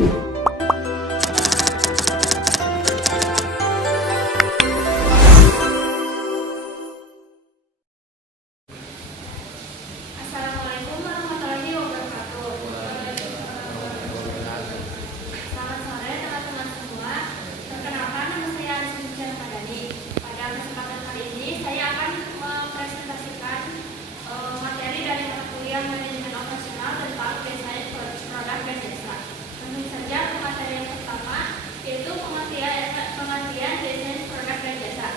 Assalamualaikum warahmatullahi wabarakatuh. Selamat sore teman-teman semua. Perkenalkan, nama saya Arisy Madani. Pada kesempatan kali ini saya akan mempresentasikan materi dari mata kuliah Manajemen Operasional tentang desain produk dan jasa. Tentu saja materi yang pertama yaitu pengertian desain produk dan jasa.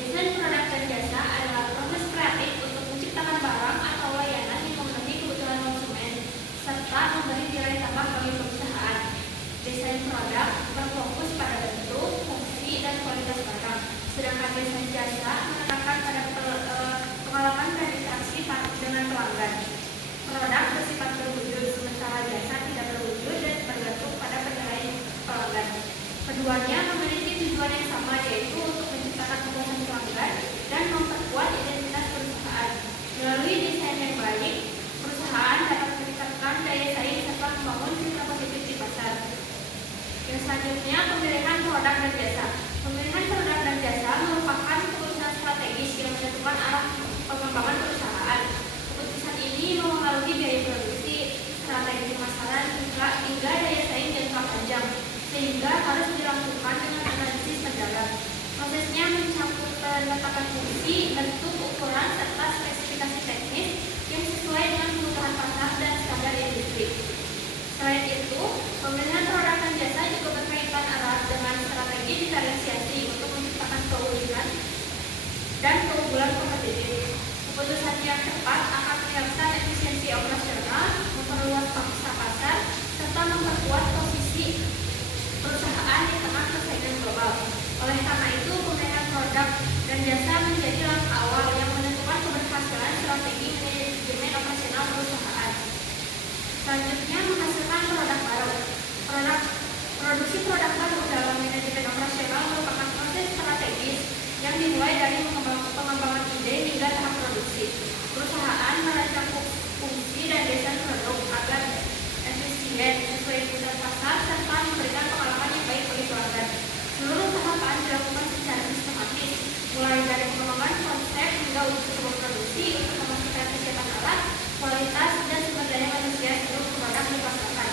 Desain produk dan jasa adalah proses kreatif untuk menciptakan barang atau layanan yang memenuhi kebutuhan konsumen serta memberi nilai tambah bagi perusahaan. Desain produk berfokus pada bentuk, fungsi, dan kualitas barang, sedangkan desain jasa menekankan pada pengalaman dan interaksi dengan pelanggan. Produk bersifat berwujud, sementara jasa tidak berwujud dan bergantung pada penilaian pelanggan. Keduanya memiliki tujuan yang sama, yaitu untuk menciptakan kepuasan pelanggan dan memperkuat identitas perusahaan. Melalui desain yang baik, perusahaan dapat meningkatkan daya saing serta membangun citra positif di pasar. Yang selanjutnya, pemilihan produk dan jasa. Pemilihan produk dan jasa merupakan keputusan strategis yang menentukan arah pengembangan perusahaan. Keputusan ini memengaruhi biaya produksi, strategi pemasaran, hingga daya saing jangka panjang, sehingga harus dilakukan dengan analisis mendalam. Prosesnya mencakup penetapan fungsi, bentuk, ukuran, serta spesifikasi teknis yang sesuai dengan kebutuhan pasar dan standar industri. Selain itu, pemilihan produk dan jasa juga berkaitan erat dengan strategi diferensiasi untuk menciptakan keunggulan dan keunggulan kompetitif. Keputusan yang tepat akan meningkatkan efisiensi operasional, memperluas pangsa pasar, serta memperkuat posisi perusahaan di tengah persaingan global. Oleh karena itu, pemilihan produk dan jasa menjadi langkah awal yang menentukan keberhasilan strategi manajemen operasional perusahaan. Selanjutnya, menghasilkan produk baru. Produksi produk baru dalam manajemen operasional merupakan proses strategis yang dimulai dari pengembangan ide hingga tahap produksi. Perusahaan merancang fungsi dan desain produk agar efisien, sesuai kebutuhan pasar, serta memberikan pengalaman yang baik bagi pelanggan. Seluruh tahapan dilakukan secara sistematis, mulai dari pengembangan konsep hingga uji coba produksi untuk memastikan kesehatan alat, kualitas, dan sumber daya manusia sebelum produk dipasarkan.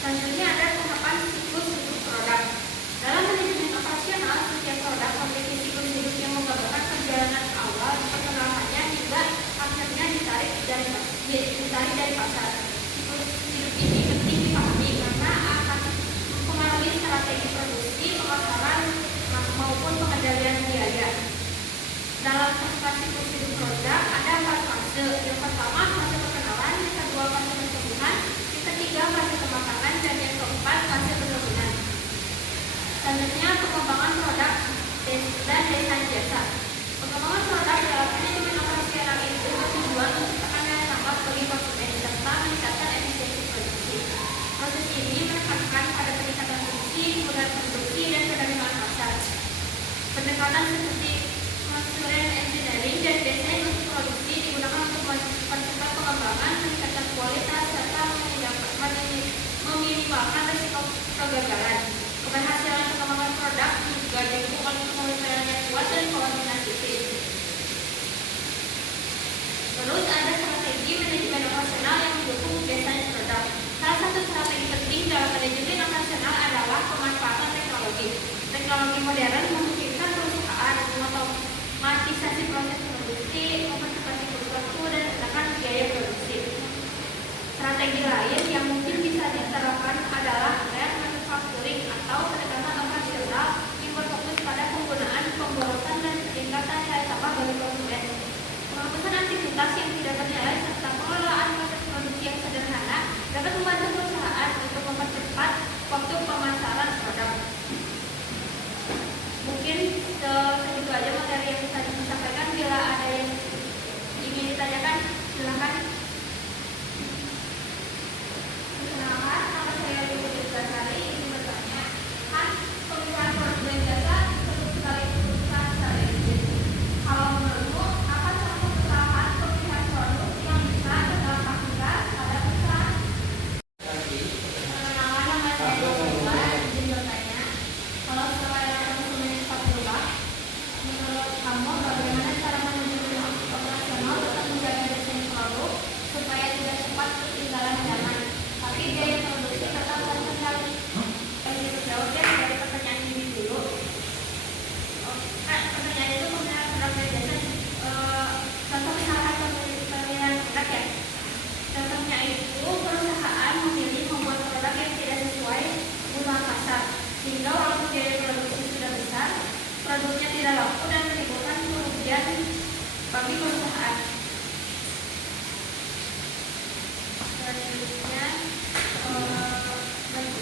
Selanjutnya ada tahapan siklus hidup produk. Dalam manajemen operasional, setiap produk memiliki siklus hidup yang menggambarkan perjalanan awal, perkenalannya hingga akhirnya ditarik dari pasar. Siklus hidup ini penting dipahami karena akan mempengaruhi strategi produksi, pemasaran, maupun pengendalian biaya. Dalam tahapan siklus hidup produk ada 4 fase. Yang pertama, fase perkenalan, yang kedua, fase pertumbuhan, yang ketiga, fase pemasaran, dan yang keempat, fase penurunan. Selanjutnya, pengembangan produk dan desain jasa. Pengembangan produk dalam manajemen operasional itu bertujuan untuk menciptakan nilai tambah bagi konsumen serta meningkatkan efisiensi produksi. Proses ini menekankan pada peningkatan fungsi, kemudahan produksi, dan penerimaan pasar. Pendekatan seperti konsulen engineering dan desain untuk produksi digunakan untuk mempercepat pengembangan, meningkatkan kualitas, serta meminimalkan risiko kegagalan. Keberhasilan pengembangan produk juga didukung oleh kepemimpinan yang kuat dan koordinasi tim. Terus ada strategi manajemen operasional yang mendukung desain produk. Salah satu strategi penting dalam manajemen operasional adalah pemanfaatan teknologi. Teknologi modern memungkinkan perusahaan mengotomatisasi proses produksi, mempercepat siklus waktu, dan menekan biaya produksi. Strategi lain yang mungkin bisa diterapkan adalah lean manufacturing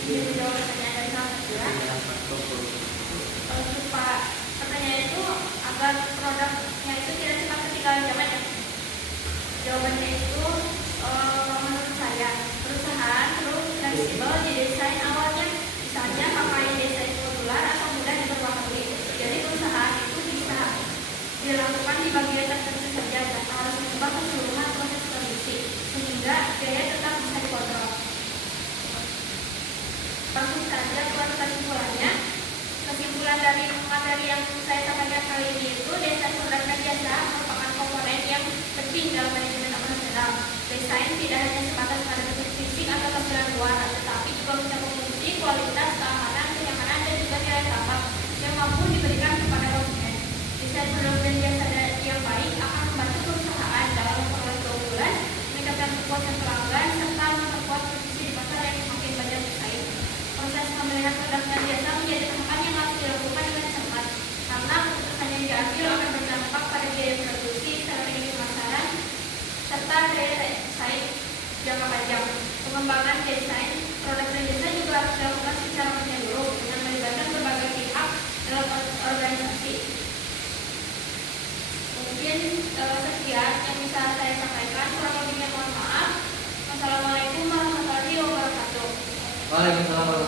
Bisa menjawab pertanyaan dari salah satu ya. Supaya pertanyaan itu agar produknya itu tidak cepat ketinggalan zaman ya. Jawabannya itu menurut saya perusahaan perlu fleksibel di desain awalnya. Misalnya pakai desain modular atau mudah diperbaharui. Jadi perusahaan itu bisa dilakukan di bagian tertentu saja tanpa harus mengubah keseluruhan proses produksi sehingga biaya tetap bisa dikontrol. Langsung saja buat kesimpulannya. Kesimpulan dari materi yang saya sampaikan kali ini itu desain produk dan jasa merupakan komponen yang penting dalam manajemen operasional. Desain tidak hanya sebatas pada bentuk fisik atau tampilan luar, tetapi juga mencakup fungsi, kualitas, keamanan, kenyamanan, dan juga nilai tambah yang mampu diberikan kepada konsumen. Desain produk dan jasa yang baik akan membantu perusahaan dalam memperoleh keunggulan, meningkatkan kepuasan pelanggan, serta memperkuat posisi di pasar yang semakin banyak bersaing. Proses pemilihan produk dan jasa menjadi tahapan yang harus dilakukan dengan cermat, karena keputusan yang diambil akan berdampak pada biaya produksi, strategi pemasaran, serta daya saing jangka panjang. Pengembangan desain produk dan jasa juga harus dilakukan secara menyeluruh dengan melibatkan berbagai pihak dalam organisasi. Mungkin sekian yang bisa saya sampaikan. Kurang lebihnya mohon maaf. Wassalamualaikum warahmatullahi wabarakatuh. Waalaikumsalam.